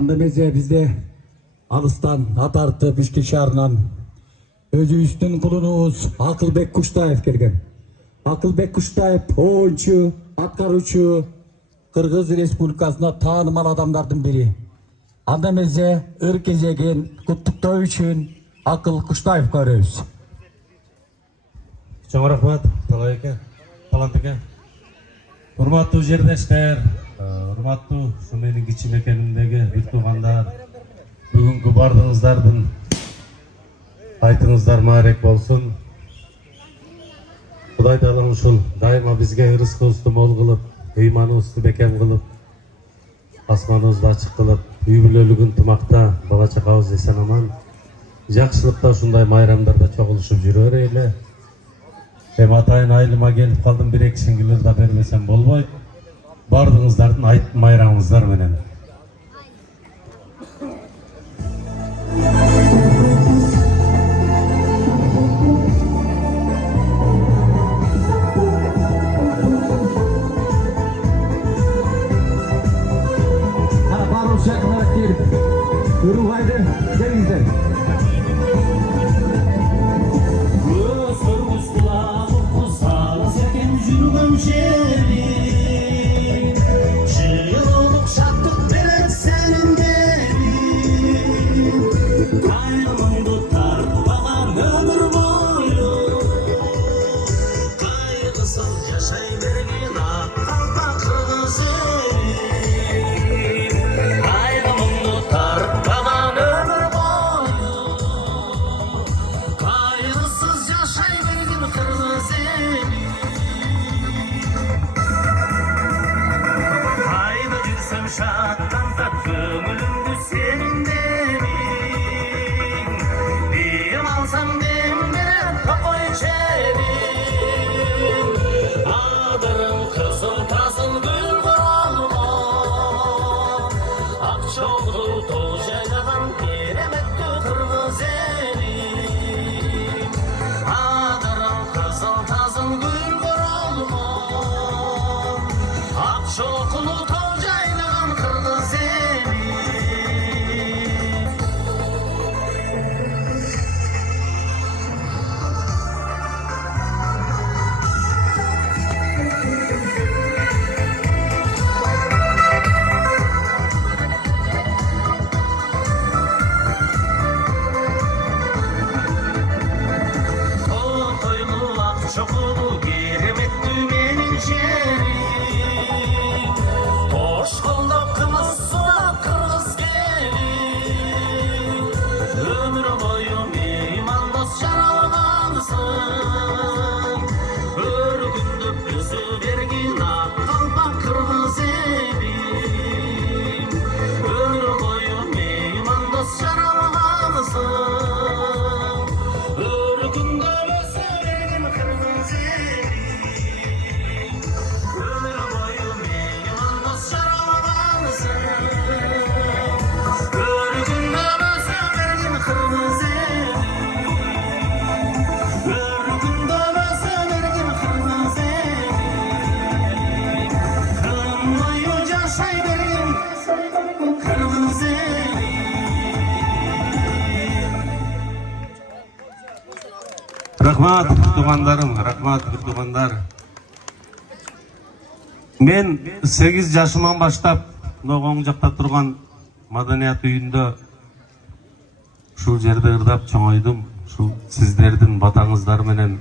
анда эмесе бизде Алыстан, Атарты, Бишкек шаарынан өзүбүздүн кулунубуз Акылбек Куштаев келген. Акылбек Куштаев оюнчу, аткаруучу, Кыргыз Республикасына таанымал адамдардын бири. Анда эмесе ыр кезегин куттуктоо үчүн Акыл Куштаевга беребиз. Чоң рахмат, Талант эке. Урматтуу жердештер, урматтуу ушу менин кичи мекенимдеги бир туугандар, бүгүнкү бардыгыңыздардын айтыңыздар маарек болсун. Кудай таалам ушул дайыма бизге ырыскыбызды мол кылып, ыйманыбызды бекем кылып, асманыбызды ачык кылып, үй бүлөлүк ынтымакта бала чакабыз эсен аман, жакшылыкта ушундай майрамдарда чогулушуп жүрө берели. Эми атайын айылыма келип калдым, бир эки шиңгилер да бербесем болбойт. Бардыгыңыздардын айт майрамыңыздар менен. Баарыбыз жакыныраак келип, Уругвайды келиңиздер. Рахмат, туугандарым, рахмат, туугандар. Мен 8 жашыман баштап, оң жакта турган маданият үйүндө ушул жерде ырдап чоңойдум. Ушул сиздердин батаңыздар менен